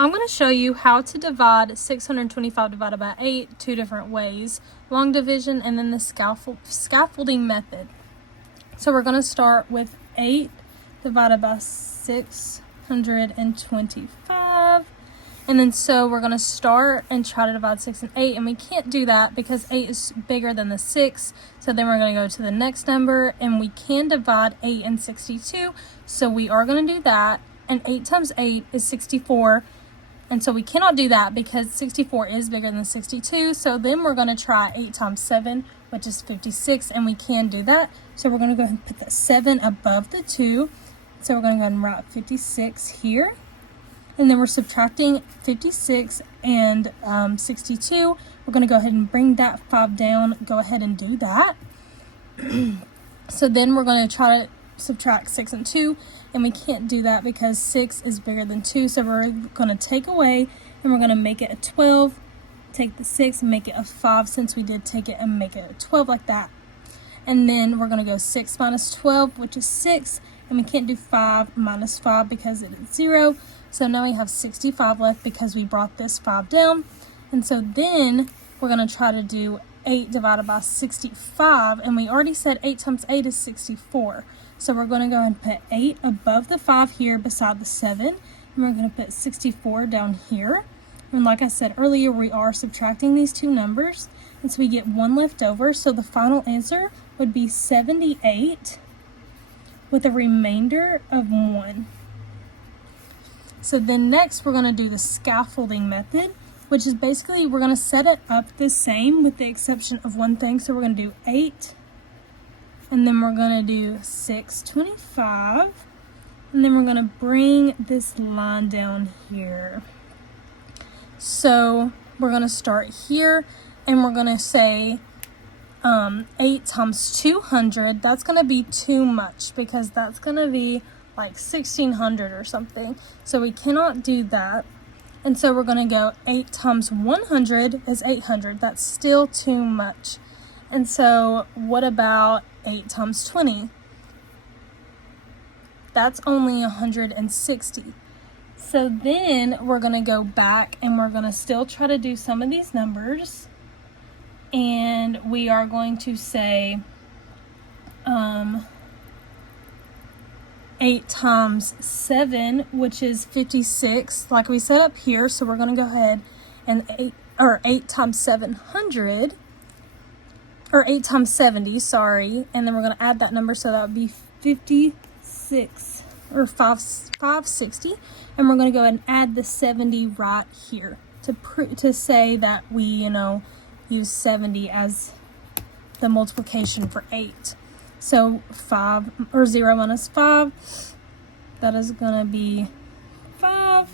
I'm going to show you how to divide 625 divided by 8 two different ways. Long division and then the scaffolding method. So we're going to start with 8 divided by 625. And then so we're going to start and try to divide 6 and 8. And we can't do that because 8 is bigger than the 6. So then we're going to go to the next number. And we can divide 8 and 62. So we are going to do that. And 8 times 8 is 64. And so we cannot do that because 64 is bigger than 62. So then we're going to try 8 times 7, which is 56. And we can do that. So we're going to go ahead and put the 7 above the 2. So we're going to go ahead and write 56 here. And then we're subtracting 56 and 62. We're going to go ahead and bring that 5 down. Go ahead and do that. So then we're going to try to subtract 6 and 2. And we can't do that because 6 is bigger than 2. So we're going to take away and we're going to make it a 12. Take the 6 and make it a 5 since we did take it and make it a 12 like that. And then we're going to go 6 minus 12, which is 6. And we can't do 5 minus 5 because it is 0. So now we have 65 left because we brought this 5 down. And so then we're going to try to do 8 divided by 65. And we already said 8 times 8 is 64. So we're going to go and put 8 above the 5 here beside the 7. And we're going to put 64 down here. And like I said earlier, we are subtracting these two numbers. And so we get 1 left over. So the final answer would be 78 with a remainder of 1. So then next we're going to do the scaffolding method, which is basically we're going to set it up the same with the exception of one thing. So we're going to do 8, and then we're going to do 625, and then we're going to bring this line down here. So we're going to start here, and we're going to say 8 times 200. That's going to be too much because that's going to be like 1600 or something. So we cannot do that. And so we're going to go 8 times 100 is 800. That's still too much. And so what about 8 times 20? That's only 160. So then we're going to go back and we're going to still try to do some of these numbers. And we are going to say 8 times 7, which is 56, like we set up here. So we're going to go ahead and 8 times 700, or 8 times 70, sorry. And then we're going to add that number, so that would be 56, or 560. And we're going to go ahead and add the 70 right here to say that we, use 70 as the multiplication for 8. So 0 minus 5, that is going to be 5.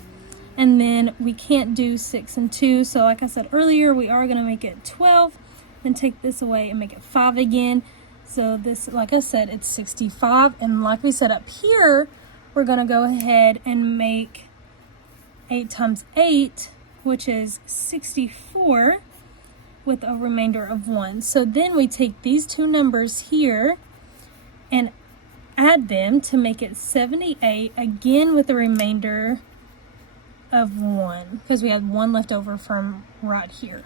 And then we can't do 6 and 2. So like I said earlier, we are going to make it 12 and take this away and make it 5 again. So this, like I said, it's 65. And like we said up here, we're going to go ahead and make 8 times 8, which is 64, with a remainder of 1. So then we take these two numbers here and add them to make it 78, again with a remainder of 1, because we had 1 left over from right here.